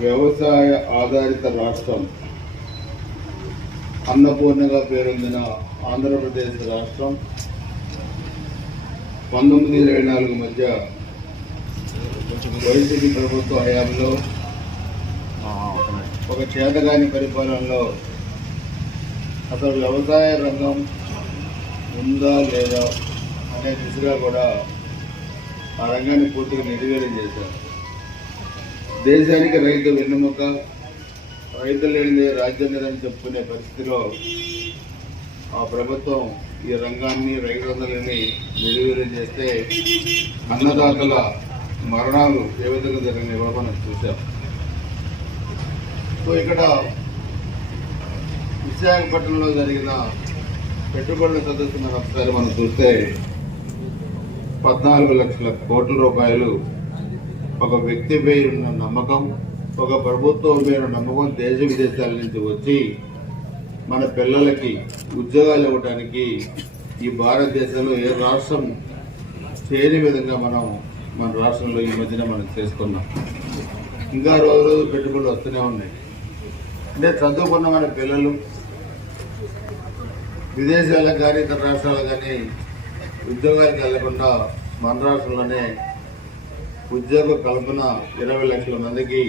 వ్యవసాయ ఆధారిత రాష్ట్రం అన్నపూర్ణగా పేరొందిన ఆంధ్రప్రదేశ్ రాష్ట్రం. పంతొమ్మిది ఇరవై నాలుగు మధ్య వైసీపీ ప్రభుత్వ హయాంలో ఒక చేతగాని పరిపాలనలో అసలు వ్యవసాయ రంగం ఉందా లేదా అనే దిశగా కూడా ఆ రంగాన్ని పూర్తిగా నిర్వీర్యం చేశారు. దేశానికి రైతు వెన్నుముక రైతు లేనిదే రాజ్యం లేదని చెప్పుకునే పరిస్థితిలో ఆ ప్రభుత్వం ఈ రంగాన్ని రైతులందరినీ నిర్వీర్యం చేస్తే అన్నదాతల మరణాలు ఏ విధంగా జరిగినాయో మనం చూసాం సో ఇక్కడ విశాఖపట్నంలో జరిగిన పెట్టుబడుల సదస్సు మనం ఒకసారి మనం చూస్తే పద్నాలుగు లక్షల కోట్ల రూపాయలు ఒక వ్యక్తిపై ఉన్న నమ్మకం ఒక ప్రభుత్వం పైన నమ్మకం దేశ విదేశాల నుంచి వచ్చి మన పిల్లలకి ఉద్యోగాలు ఇవ్వడానికి ఈ భారతదేశంలో ఏ రాష్ట్రం చేయని విధంగా మనం మన రాష్ట్రంలో ఈ మధ్యన మనం చేసుకున్నాం ఇంకా రోజు రోజు పెట్టుబడులు వస్తూనే ఉన్నాయి. అంటే చదువుకున్న మన పిల్లలు విదేశాలకు కానీ ఇతర రాష్ట్రాలకు కానీ ఉద్యోగాలకు వెళ్ళకుండా మన రాష్ట్రంలోనే ఉద్యోగ కల్పన ఇరవై లక్షల మందికి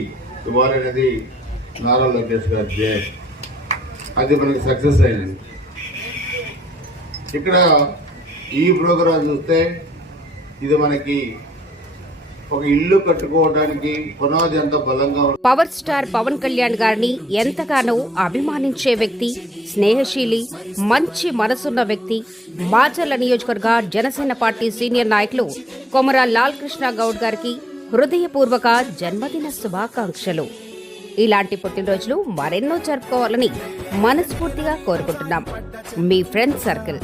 ఇవ్వాలనేది నారా లోకేష్ గారి ధ్యేయం. అది మనకి సక్సెస్ అయింది. ఇక్కడ ఈ ప్రోగ్రాం చూస్తే ఇది మనకి ఒక ఇల్లు కట్టుకోవడానికి పునాది ఎంత బలంగా పవర్ స్టార్ పవన్ కళ్యాణ్ గారిని ఎంతగానో అభిమానించే వ్యక్తి స్నేహశీలి మంచి మనసున్న వ్యక్తి మాచర్ల నియోజకవర్గ జనసేన పార్టీ సీనియర్ నాయకులు కొమర లాల్ కృష్ణ గౌడ్ గారికి హృదయపూర్వక జన్మదిన శుభాకాంక్షలు. ఇలాంటి పుట్టినరోజులు మరెన్నో జరుపుకోవాలని మనస్ఫూర్తిగా కోరుకుంటున్నాం. మీ ఫ్రెండ్ సర్కిల్.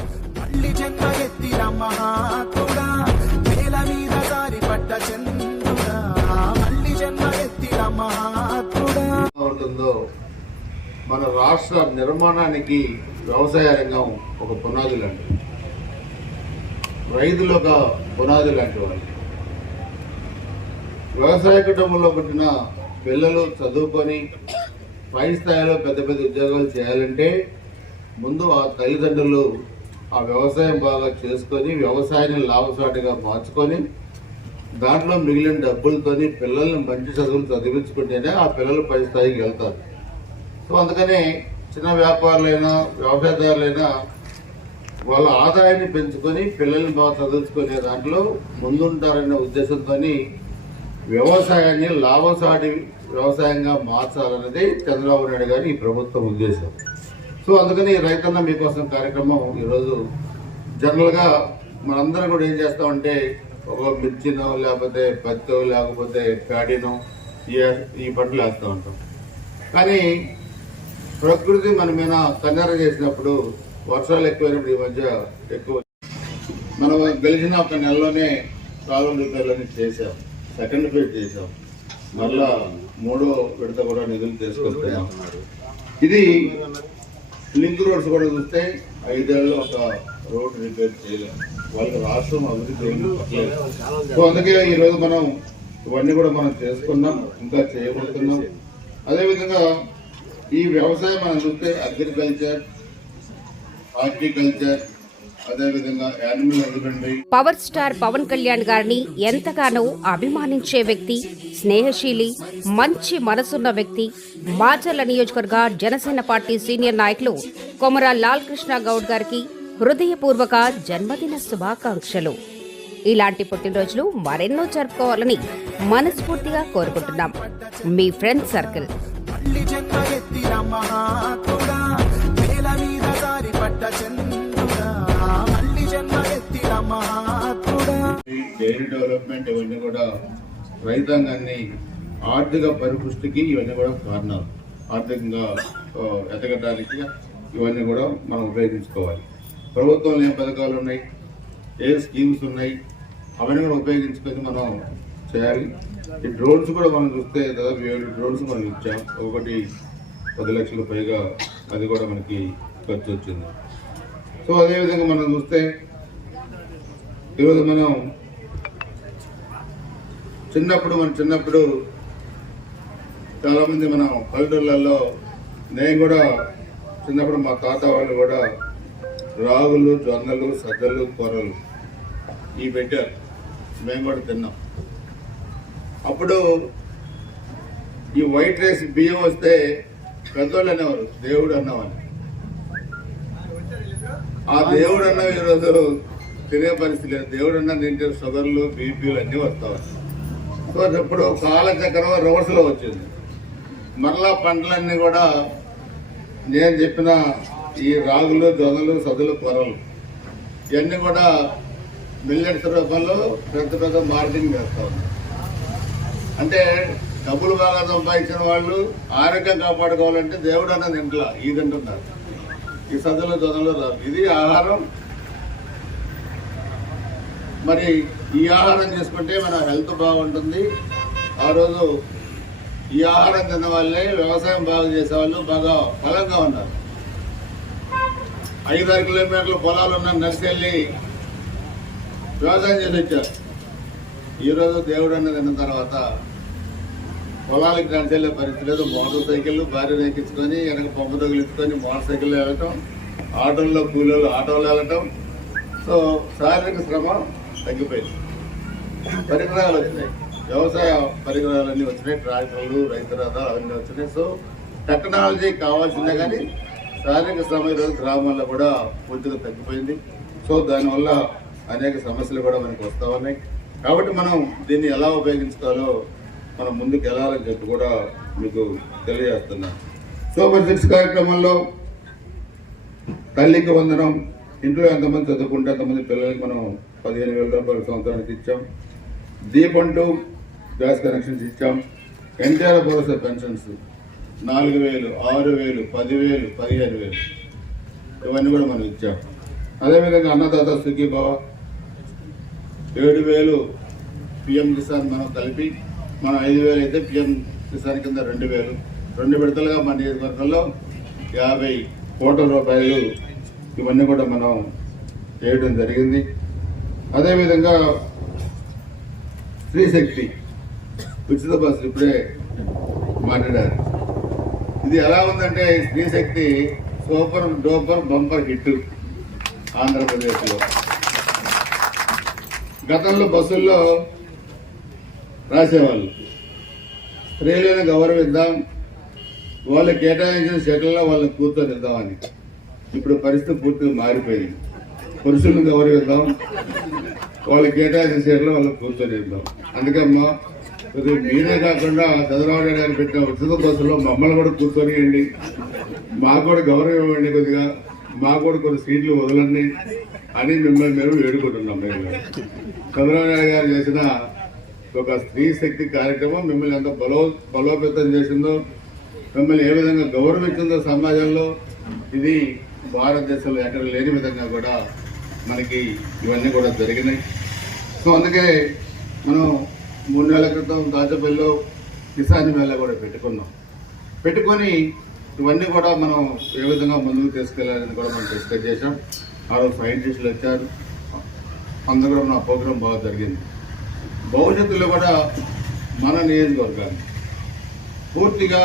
మన రాష్ట్ర నిర్మాణానికి వ్యవసాయ రంగం ఒక పునాది లాంటిది. రైతులు ఒక పునాది లాంటి వాళ్ళు. వ్యవసాయ కుటుంబంలో పుట్టిన పిల్లలు చదువుకొని పై స్థాయిలో పెద్ద పెద్ద ఉద్యోగాలు చేయాలంటే ముందు ఆ తల్లిదండ్రులు ఆ వ్యవసాయం బాగా చేసుకొని వ్యవసాయాన్ని లాభసాటిగా మార్చుకొని దాంట్లో మిగిలిన డబ్బులతోని పిల్లల్ని మంచి చదువులు చదివించుకుంటేనే ఆ పిల్లలు పై స్థాయికి వెళ్తారు. సో అందుకని చిన్న వ్యాపారులైనా వ్యవసాయదారులైనా వాళ్ళ ఆదాయాన్ని పెంచుకొని పిల్లల్ని బాగా చదువుకునే దాంట్లో ముందుంటారనే ఉద్దేశంతో వ్యవసాయాన్ని లాభసాటి వ్యవసాయంగా మార్చాలన్నది చంద్రబాబు నాయుడు గారి ఈ ప్రభుత్వం ఉద్దేశం. సో అందుకని రైతన్న మీకోసం కార్యక్రమం ఈరోజు జనరల్గా మనందరం కూడా ఏం చేస్తామంటే ఒక మిర్చినో లేకపోతే పత్తో లేకపోతే ప్యాడీనో ఈ ఈ పంటలు వేస్తూ ఉంటాం. కానీ ప్రకృతి మన మీద కన్నెర చేసినప్పుడు వర్షాలు ఎక్కువైనప్పుడు ఈ మధ్య ఎక్కువ మనం గెలిచిన ఒక నెలలోనే కాలువ రిపేర్లని చేసాం సెకండ్ ఫేజ్ చేసాం మళ్ళా మూడో విడత కూడా నిధులు తీసుకొస్తున్నాం ఇది లింక్ రోడ్స్ కూడా చూస్తే ఐదేళ్ళు ఒక రోడ్ రిపేర్ చేయలేము వాళ్ళకి రాష్ట్రం అభివృద్ధి సో అందుకే ఈరోజు మనం ఇవన్నీ కూడా మనం చేసుకున్నాం ఇంకా చేయబడుతున్నాం అదేవిధంగా ఈ వ్యవసాయం మనం చూస్తే agriculture horticulture power star Pawan Kalyan గారిని ఎంతగానో అభిమానించే వ్యక్తి స్నేహశీలి మంచి మనసున్న వ్యక్తి మాచర్ల నియోజకవర్గ జనసేన పార్టీ సీనియర్ నాయకులు కొమర లాల్ కృష్ణ గౌడ్ గారికి హృదయపూర్వక జన్మదిన శుభాకాంక్షలు. ఇలాంటి పుట్టినరోజులు మరెన్నో జరుపుకోవాలని మనస్ఫూర్తిగా కోరుకుంటున్నాం. మీ ఫ్రెండ్ సర్కిల్. మళ్ళీ జన్మ ఎత్తిన మహాత్ముడా నేల మీద దారి పడ్డ చంద్రుడా మళ్ళీ జన్మ ఎత్తిన మహాత్ముడా. డైరీ డెవలప్మెంట్ ఇవన్నీ కూడా రైతాంగాన్ని ఆర్థిక పరిపుష్టికి ఇవన్నీ కూడా కారణాలు. ఆర్థికంగా ఆ, ఎదగడానికి ఇవన్నీ కూడా మనం ఉపయోగించుకోవాలి. ప్రభుత్వంలో ఏం పథకాలు ఉన్నాయి? ఏ స్కీమ్స్ ఉన్నాయి? అవన్నీ కూడా ఉపయోగించుకొని మనం చేయాలి. ఈ డ్రోన్స్ కూడా మనం చూస్తే దాదాపు ఏడు డ్రోన్స్ మనం ఇచ్చాం. ఒకటి పది లక్షల పైగా అది కూడా మనకి ఖర్చు వచ్చింది. సో అదేవిధంగా మనం చూస్తే ఈరోజు మనం చిన్నప్పుడు మన చిన్నప్పుడు చాలామంది మన పల్లెటూళ్ళల్లో నేను కూడా చిన్నప్పుడు మా తాత వాళ్ళు కూడా రాగులు జొన్నలు సద్దలు కొర్రలు ఇవి పెట్టారు. మేము కూడా తిన్నాం. అప్పుడు ఈ వైట్ రైస్ బియ్యం వస్తే పెద్దోళ్ళు అనేవారు దేవుడు అన్నవారు ఆ దేవుడు అన్న ఈరోజు తినే పరిస్థితి లేదు. దేవుడు అన్న తింటే షుగర్లు బీపీలు అన్నీ వస్తాయి. సో ఇప్పుడు కాలచక్రం రివర్స్లో వచ్చింది. మరలా పంటలన్నీ కూడా నేను చెప్పిన ఈ రాగులు దొంగలు సదులు పొరలు ఇవన్నీ కూడా మిల్లెట్స్ రూపంలో పెద్ద పెద్ద మార్కెటింగ్ చేస్తా అంటే డబ్బులు బాగా సంపాదించిన వాళ్ళు ఆరోగ్యం కాపాడుకోవాలంటే దేవుడు అన్నది ఇంట్లో ఈ తింటున్నారు ఈ సద్దులు చదువులో రాదు ఇది ఆహారం. మరి ఈ ఆహారం చేసుకుంటే మన హెల్త్ బాగుంటుంది. ఆ రోజు ఈ ఆహారం తిన్న వాళ్ళే వ్యవసాయం బాగా చేసేవాళ్ళు బాగా బలంగా ఉన్నారు. ఐదారు కిలోమీటర్ల పొలాలు ఉన్న నర్సెళ్ళి వ్యవసాయం చేసి వచ్చారు. ఈరోజు దేవుడు అన్న తిన్న తర్వాత పొలాలకు నడిచెళ్ళే పరిస్థితి లేదు. మోటార్ సైకిల్ భార్య ఎక్కించుకొని వెనక పంపు తగిలించుకొని మోటార్ సైకిల్ వెళ్ళటం ఆటోల్లో కూలీలు ఆటోలు వెళ్ళటం. సో శారీరక శ్రమ తగ్గిపోయింది. పరికరాలు వచ్చినాయి. వ్యవసాయ పరికరాలన్నీ వచ్చినాయి. ట్రాక్టర్లు రైతు రథాలు అవన్నీ వచ్చినాయి. సో టెక్నాలజీ కావాల్సిందే కానీ శారీరక శ్రమ ఈరోజు గ్రామాల్లో కూడా పూర్తిగా తగ్గిపోయింది. సో దానివల్ల అనేక సమస్యలు కూడా మనకి వస్తూ ఉన్నాయి. కాబట్టి మనం దీన్ని ఎలా ఉపయోగించుకోవాలో మనం ముందుకు వెళ్ళాలని చెప్పి కూడా మీకు తెలియజేస్తున్నాను సూపర్ సిక్స్ కార్యక్రమంలో తల్లికి వందనం ఇంట్లో ఎంతమంది చదువుకుంటే అంతమంది పిల్లలకి మనం పదిహేను వేల రూపాయల సంవత్సరానికి ఇచ్చాం. దీపం గ్యాస్ కనెక్షన్స్ ఇచ్చాం. ఎన్టీఆర్ భరోసా పెన్షన్స్ నాలుగు వేలు ఆరు వేలు పదివేలు పదిహేను వేలు. ఇవన్నీ కూడా మనం ఇచ్చాం. అదేవిధంగా అన్నదాత సుఖీభావ ఏడు వేలు పిఎం కిసాన్ మనం కలిపి మనం ఐదు వేలు అయితే పిఎం కిసాన్ కింద రెండు వేలు రెండు విడతలుగా మన నియోజకవర్గంలో యాభై కోట్ల రూపాయలు ఇవన్నీ కూడా మనం చేయడం జరిగింది. అదేవిధంగా స్త్రీశక్తి ఉచిత బస్సు ఇప్పుడే మాట్లాడారు. ఇది ఎలా ఉందంటే Stree Shakti super duper bumper hit ఆంధ్రప్రదేశ్లో. గతంలో బస్సుల్లో రాసేవాళ్ళు. స్త్రీలను గౌరవిద్దాం వాళ్ళు కేటాయించిన షెట్లలో వాళ్ళని కూర్చొనిద్దామని ఇప్పుడు పరిస్థితి పూర్తిగా మారిపోయింది. పురుషులను గౌరవిద్దాం వాళ్ళు కేటాయించిన షెట్లో వాళ్ళని కూర్చొనిద్దాం అందుకమ్మా కొద్దిగా మీరే కాకుండా చంద్రబాబు నాయుడు గారు పెట్టిన ఉచిత బస్సులో మమ్మల్ని కూడా కూర్చొనియండి మాకు కూడా గౌరవం ఇవ్వండి కొద్దిగా. మాకు కూడా కొన్ని సీట్లు వదలండి. అని మిమ్మల్ని మేము వేడుకుంటున్నాం మేము. చంద్రబాబు నాయుడు గారు చేసిన ఒక స్త్రీ శక్తి కార్యక్రమం మిమ్మల్ని ఎంత బలో బలోపేతం చేసిందో మిమ్మల్ని ఏ విధంగా గౌరవించిందో సమాజంలో ఇది భారతదేశంలో ఎక్కడ లేని విధంగా కూడా మనకి ఇవన్నీ కూడా జరిగినాయి. సో అందుకే మనం మూడు నెలల క్రితం దాచపల్లిలో కిసాన్ మేళా కూడా పెట్టుకున్నాం. పెట్టుకొని ఇవన్నీ కూడా మనం ఏ విధంగా ముందుకు తీసుకెళ్ళాలని కూడా మనం డిస్కస్ చేశాం. ఆ రోజు సైంటిస్టులు వచ్చారు. అందరూ కూడా మన ప్రోగ్రాం బాగా జరిగింది. భవిష్యత్తులో కూడా మన నియోజకవర్గాన్ని పూర్తిగా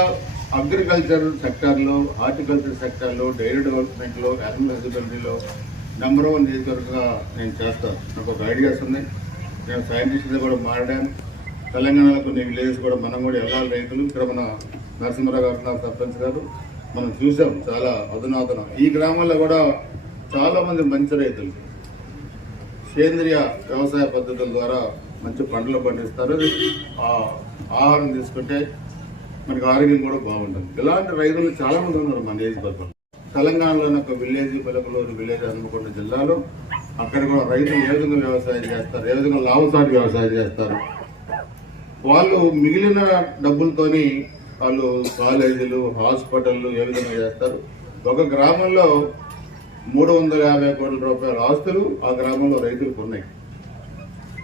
అగ్రికల్చర్ సెక్టార్లో హార్టికల్చర్ సెక్టార్లో డైరీ డెవలప్మెంట్లో యానిమల్ హస్బెండరీలో నెంబర్ వన్ నియోజకవర్గంగా నేను చేస్తాను నాకు ఒక ఐడియాస్ ఉన్నాయి నేను సైంటిస్ట్తో కూడా మారడాను తెలంగాణలో కొన్ని విలేజెస్ కూడా మనం కూడా వెళ్ళాలి రైతులు. ఇక్కడ మన నరసింహరావు గారు సర్పంచ్ గారు. మనం చూసాం చాలా అధునాతనం. ఈ గ్రామాల్లో కూడా చాలా మంది మంచి రైతులు. సేంద్రియ వ్యవసాయ పద్ధతుల ద్వారా మంచి పంటలు పండిస్తారు. ఆహారం తీసుకుంటే మనకి ఆరోగ్యం కూడా బాగుంటుంది. ఇలాంటి రైతులు చాలా మంది ఉన్నారు మన నియోజకవర్గంలో తెలంగాణలోని ఒక విలేజ్ పిలకలూరు విలేజ్ హనుమకొండ జిల్లాలో అక్కడ కూడా రైతులు ఏ విధంగా వ్యవసాయం చేస్తారు ఏ విధంగా లాభసాటి వ్యవసాయం చేస్తారు. వాళ్ళు మిగిలిన డబ్బులతోని వాళ్ళు కాలేజీలు హాస్పిటళ్ళు ఏ విధంగా చేస్తారు. ఒక గ్రామంలో మూడు వందల యాభై కోట్ల రూపాయల ఆస్తులు ఆ గ్రామంలో రైతులకు ఉన్నాయి.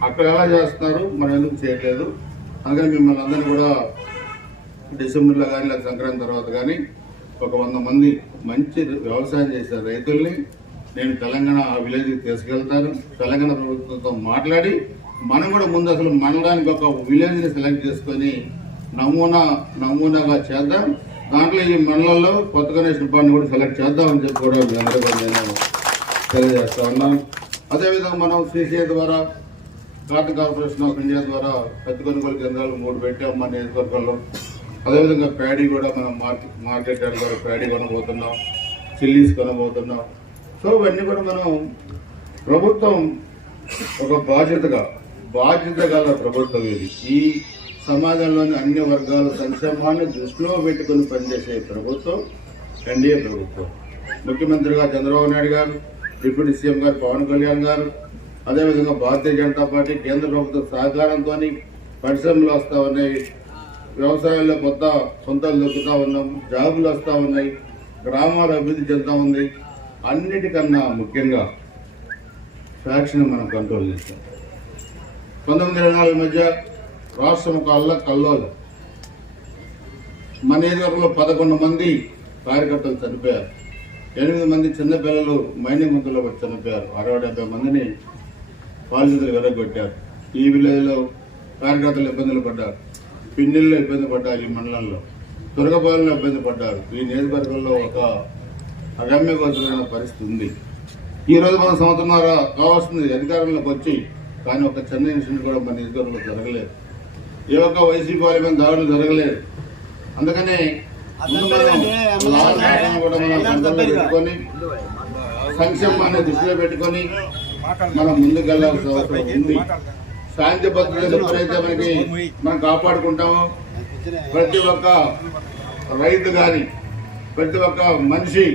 అక్కడ ఎలా చేస్తున్నారు? మనం ఎందుకు చేయట్లేదు? అందుకని మిమ్మల్ని అందరినీ కూడా డిసెంబర్లో కానీ లేదా సంక్రాంతి తర్వాత కానీ ఒక వంద మంది మంచి వ్యవసాయం చేసే రైతుల్ని నేను తెలంగాణ ఆ విలేజ్కి తీసుకెళ్తాను. తెలంగాణ ప్రభుత్వంతో మాట్లాడి మనం కూడా ముందు అసలు మనడానికి ఒక విలేజ్ని సెలెక్ట్ చేసుకొని నమూనా నమూనాగా చేద్దాం. దాంట్లో ఈ మండలంలో కొత్త గణేష్ కూడా సెలెక్ట్ చేద్దామని చెప్పి కూడా మీ అందరికీ నేను తెలియజేస్తా ఉన్నాను. అదేవిధంగా మనం సీసీఐ ద్వారా కార్తీక కార్పొరేషన్ ఆఫ్ ఇండియా ద్వారా పత్తి కొనుగోలు కేంద్రాలు మూడు పెట్టాం మన నియోజకవర్గంలో. అదేవిధంగా ప్యాడీ కూడా మనం మార్కెట్ మార్కెట్ ద్వారా ప్యాడీ కొనబోతున్నాం చిల్లీస్ కొనబోతున్నాం. సో ఇవన్నీ కూడా మనం ప్రభుత్వం ఒక బాధ్యతగా బాధ్యత గల ప్రభుత్వం ఇది. ఈ సమాజంలోని అన్ని వర్గాల సంక్షేమాన్ని దృష్టిలో పెట్టుకుని పనిచేసే ప్రభుత్వం ఎన్డీఏ ప్రభుత్వం. ముఖ్యమంత్రిగా చంద్రబాబు నాయుడు గారు డిప్యూటీ సీఎం గారు పవన్ కళ్యాణ్ గారు అదేవిధంగా భారతీయ జనతా పార్టీ కేంద్ర ప్రభుత్వ సహకారంతో పరిశ్రమలు వస్తూ ఉన్నాయి. వ్యవసాయంలో కొత్త సొంతాలు దొక్కుతూ ఉన్నాం జాబులు వస్తూ ఉన్నాయి గ్రామాలు అభివృద్ధి చెందుతూ ఉంది. అన్నిటికన్నా ముఖ్యంగా ఫ్యాక్షన్ మనం కంట్రోల్ చేస్తాం. పంతొమ్మిది నాలుగు మధ్య రాష్ట్రం ఒక అల్ల కల్లోలు. మన నియోజకవర్గంలో పదకొండు మంది కార్యకర్తలు చనిపోయారు. ఎనిమిది మంది చిన్నపిల్లలు మైనింగ్ గుంతలో చనిపోయారు. అరవై డెబ్బై మందిని పాలసీలు వెరగొట్టారు. ఈ విలేజ్లో కార్యకర్తలు ఇబ్బందులు పడ్డారు. పిన్నెల్లో ఇబ్బంది పడ్డారు ఈ మండలంలో. దుర్గపాలెంలో ఇబ్బంది పడ్డారు. ఈ నియోజకవర్గంలో ఒక అగమ్యగోచరమైన పరిస్థితి ఉంది. ఈ రోజు మన సంవత్సరం కావాల్సింది అధికారంలోకి వచ్చి కానీ ఒక చిన్న ఇన్సిడెంట్ కూడా మన నియోజకవర్గంలో జరగలేదు. ఏ ఒక్క వైసీపీ వాళ్ళ మీద దాడులు జరగలేదు. అందుకనే కూడా మనం పెట్టుకొని సంక్షేమాన్ని దృష్టిలో పెట్టుకొని మనం ముందుకెళ్ళాల్సిన అవసరం ఉంది. శాంతి భద్రతలు ఎప్పుడైతే మనకి మనం కాపాడుకుంటామో ప్రతి ఒక్క రైతు కానీ ప్రతి ఒక్క మనిషి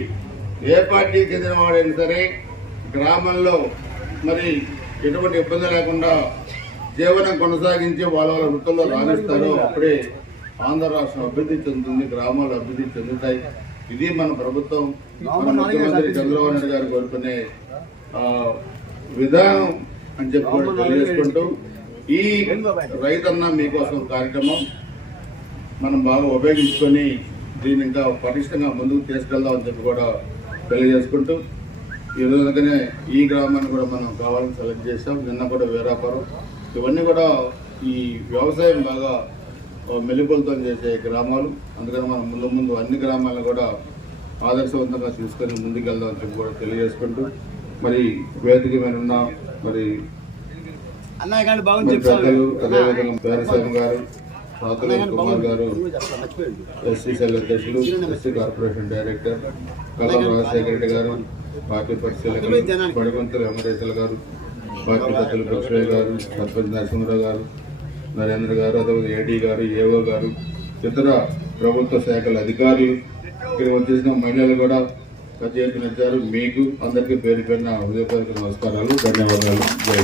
ఏ పార్టీకి చెందిన వాడైనా సరే గ్రామంలో మరి ఎటువంటి ఇబ్బంది లేకుండా జీవనం కొనసాగించి వాళ్ళ వాళ్ళ వృత్తుల్లో రాణిస్తారో. అప్పుడే ఆంధ్ర రాష్ట్రం అభివృద్ధి చెందుతుంది గ్రామాలు అభివృద్ధి చెందుతాయి. ఇది మన ప్రభుత్వం. మన ముఖ్యమంత్రి చంద్రబాబు నాయుడు గారు కోరుకునే విధానం అని చెప్పి కూడా తెలియజేసుకుంటూ ఈ రైతన్న మీకోసం కార్యక్రమం మనం బాగా ఉపయోగించుకొని దీన్ని ఇంకా పటిష్టంగా ముందుకు తీసుకెళ్దామని చెప్పి కూడా తెలియజేసుకుంటూ ఈ రోజుగానే ఈ గ్రామాన్ని కూడా మనం కావాలని సెలెక్ట్ చేసాం నిన్న కూడా వీరాపురం ఇవన్నీ కూడా ఈ వ్యవసాయం బాగా మెలుగులతో చేసే గ్రామాలు. అందుకని మనం ముందు ముందు అన్ని గ్రామాలను కూడా ఆదర్శవంతంగా తీసుకొని ముందుకెళ్దామని చెప్పి కూడా తెలియజేసుకుంటూ మరి వేదిక మీద ఉన్న మరి పెద్దలు అదేవిధంగా పేరస్వామి గారు రాతుల కుమార్ గారు ఎస్సీ సెల్ అధ్యక్షులు SC corporation director Kallam Rajasekhara Reddy గారు పార్టీ పరిశీలకులు పడిగొంతుల వెంకటేశ్వర గారు పార్టీ పెద్దలు లక్ష్మయ్య గారు సర్పంచ్ నరసింహరావు గారు నరేంద్ర గారు అదేవిధంగా ఏడీ గారు ఏఓ గారు ఇతర ప్రభుత్వ శాఖల అధికారులు ఇక్కడ వచ్చేసిన మహిళలు కూడా పెద్ద ఎత్తున మీకు అందరికీ పేరు పేరున హృదయపూర్వక నమస్కారాలు ధన్యవాదాలు. జై